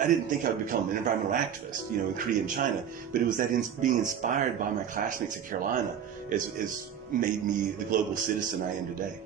I didn't think I would become an environmental activist, in Korea and China, but it was that being inspired by my classmates at Carolina is made me the global citizen I am today.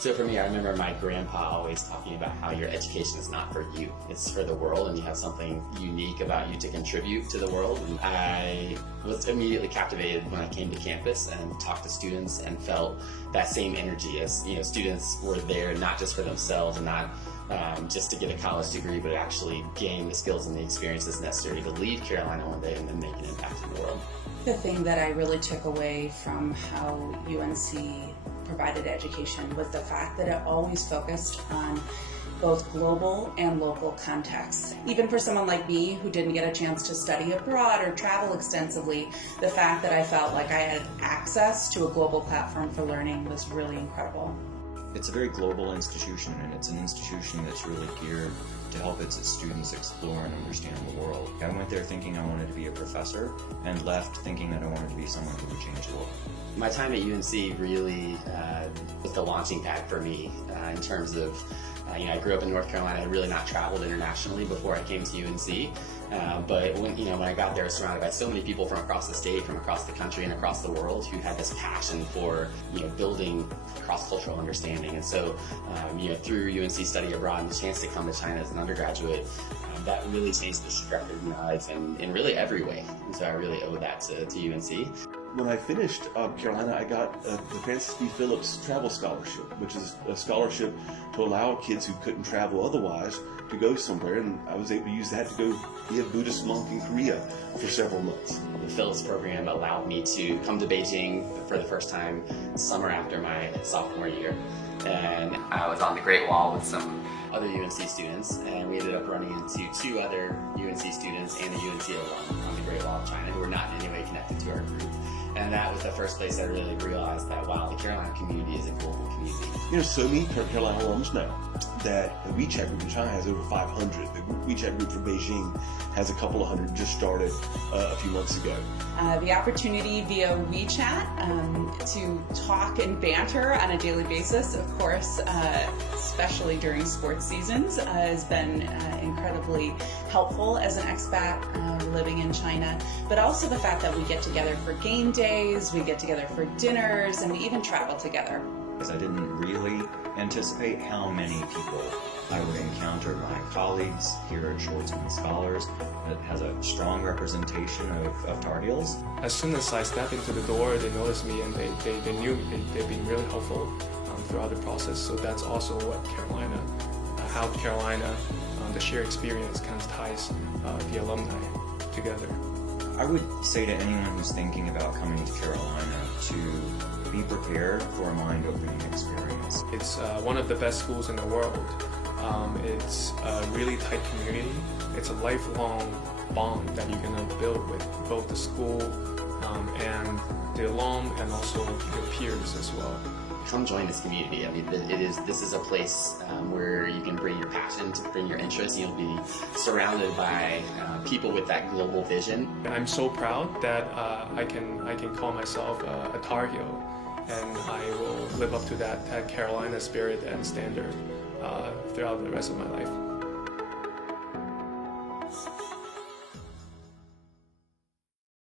So for me, I remember my grandpa always talking about how your education is not for you, it's for the world, and you have something unique about you to contribute to the world. And I was immediately captivated when I came to campus and talked to students and felt that same energy as, students were there not just for themselves and not just to get a college degree, but actually gain the skills and the experiences necessary to leave Carolina one day and then make an impact in the world. The thing that I really took away from how UNC provided education was the fact that it always focused on both global and local contexts. Even for someone like me who didn't get a chance to study abroad or travel extensively, the fact that I felt like I had access to a global platform for learning was really incredible. It's a very global institution, and it's an institution that's really geared to help its students explore and understand the world. I went there thinking I wanted to be a professor and left thinking that I wanted to be someone who would change the world. My time at UNC really was the launching pad for me in terms of, I grew up in North Carolina. I had really not traveled internationally before I came to UNC. But when I got there, I was surrounded by so many people from across the state, from across the country, and across the world who had this passion for building cross-cultural understanding. And so, through UNC Study Abroad and the chance to come to China as an undergraduate, that really changed the trajectory of my life in really every way. And so I really owe that to UNC. When I finished Carolina, I got the Francis B. Phillips Travel Scholarship, which is a scholarship to allow kids who couldn't travel otherwise to go somewhere, and I was able to use that to go be a Buddhist monk in Korea for several months. The Phillips program allowed me to come to Beijing for the first time summer after my sophomore year, and I was on the Great Wall with some other UNC students, and we ended up running into two other UNC students and a UNC alum on the Great Wall of China who were not in any way connected to our group. And that was the first place I really realized that, wow, the Carolina community is a global community. So many Carolina alums know that the WeChat group in China has over 500. The WeChat group for Beijing has a couple of hundred, just started a few months ago. The opportunity via WeChat to talk and banter on a daily basis, of course, especially during sports seasons, has been incredibly helpful as an expat living in China. But also the fact that we get together for game days, we get together for dinners, and we even travel together. Because I didn't really anticipate how many people I would encounter. My colleagues here at Schwartzman Scholars that has a strong representation of Tar Heels. As soon as I stepped into the door, they noticed me, and they knew me. They've been really helpful throughout the process. So that's also what Carolina, how Carolina, the shared experience kind of ties the alumni together. I would say to anyone who's thinking about coming to Carolina to be prepared for a mind-opening experience. It's one of the best schools in the world. It's a really tight community. It's a lifelong bond that you're going to build with both the school and the alum, and also your peers as well. Come join this community. I mean, this is a place where you can bring your passion, to bring your interests. You'll be surrounded by people with that global vision. I'm so proud that I can call myself a Tar Heel, and I will live up to that Carolina spirit and standard throughout the rest of my life.